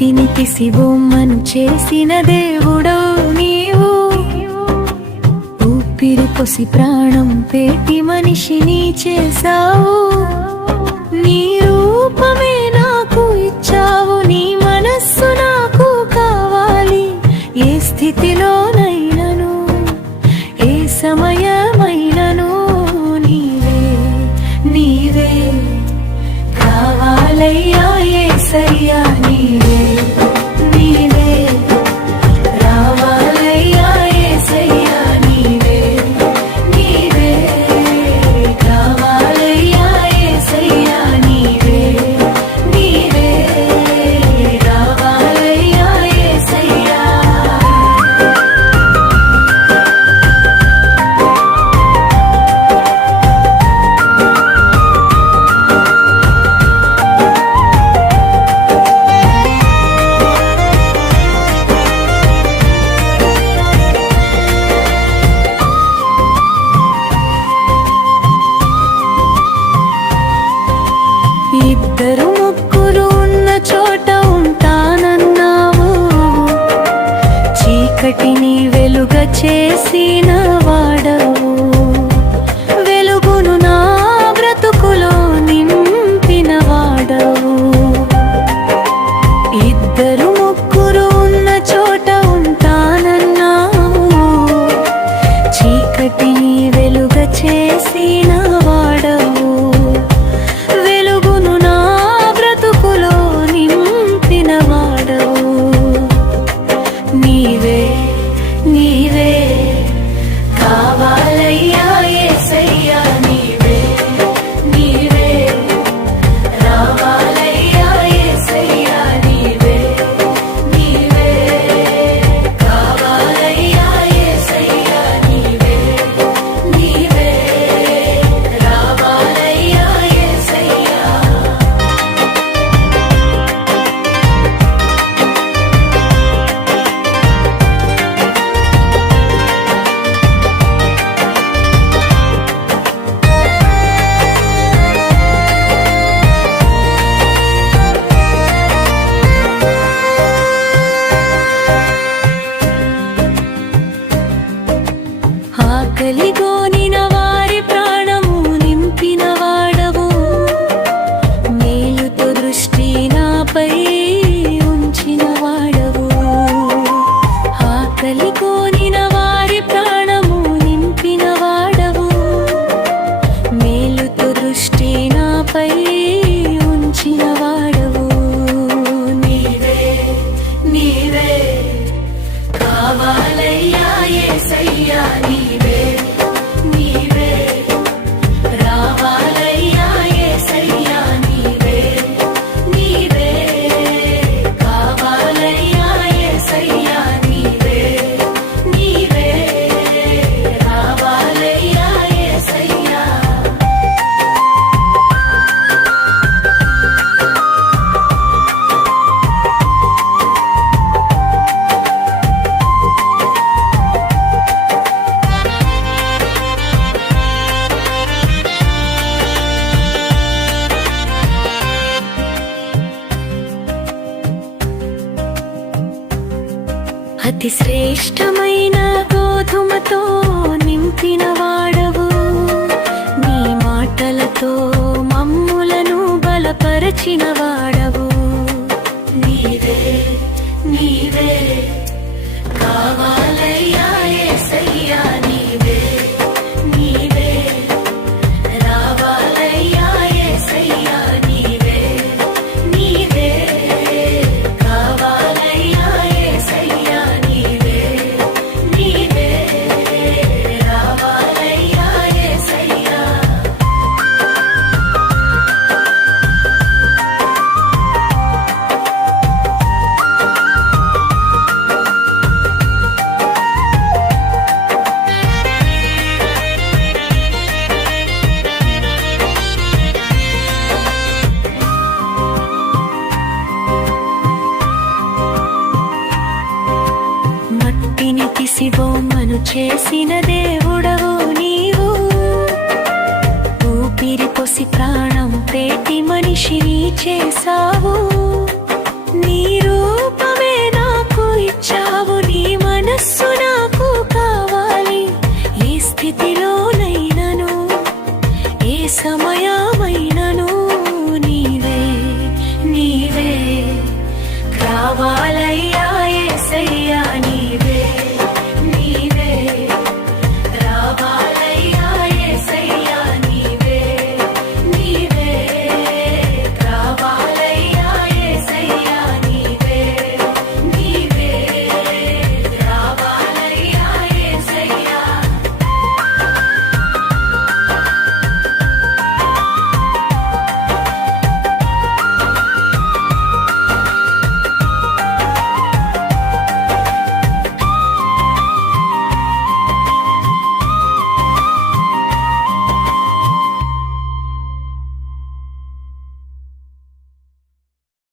మట్టిని తీసి బొమ్మను చేసిన దేవుడవు నీవు. ఊపిరి పోసి ప్రాణం పెట్టి మనిషిని చేసావు. నీ రూపమే నాకు ఇచ్చావు, నీ మనస్సు నాకు కావాలి. ఏ స్థితిలోనైనను ఏ సమయమైనను నీవే నీవే కావాలయ్యా. యేసయ్యా నీవే నీవే రావాలయ్యా. యేసయ్యా నీవే నీవే కావాలయ్యా. యేసయ్యా నీవే నీవే రావాలయ్యా. యేసయ్యా ఇద్దరు ముగ్గురు ఉన్న చోట ఉంటానన్నావు. చీకటిని వెలుగ చేసిన వాడవు. వెలుగును నా బ్రతుకులో నింపిన వాడవు. ఇద్దరు ముగ్గురు ఉన్న చోట ఉంటానన్నావు. చీకటిని వెలుగ చేసిన వాడవు. నీవే నీవే కావాలయ్యా. యేసయ్యా నీవే నీవే రావాలయ్యా. యేసయ్యా నీవే నీవే కావాలయ్యా. యేసయ్యా నీవే నీవే రావాలయ్యా. యేసయ్యా ఆకలిగోనిన వారి ప్రాణము నింపిన వాడవు. మేలుతో దృష్టి నాపై ఉంచిన వాడవు. ఆకలిగోనిన వారి ప్రాణము నింపిన వాడవు. మేలుతో దృష్టి నాపై ఉంచిన వాడవు. నీవే నీవే కావాలయ్యా. యేసయ్యా నీవే నీవే రావాలయ్యా. యేసయ్యా నీవే నీవే కావాలయ్యా. యేసయ్యా నీవే నీవే రావాలయ్యా. యేసయ్యా అతి శ్రేష్టమైన గోధుమతో నింపిన వాడవు. నీ మాటలతో మమ్ములను బలపరచిన వాడవు. నీవే నీవే కావాలయ్యా. యేసయ్యా నీవే నీవే రావాలయ్యా. యేసయ్యా నీవే నీవే కావాలయ్యా. యేసయ్యా నీవే నీవే రావాలయ్యా. యేసయ్యా మట్టిని తీసి బొమ్మను చేసిన దేవుడవు నీవు. ఊపిరి పోసి ప్రాణం పెట్టి మనిషిని చేసావు. నీరు సమయాన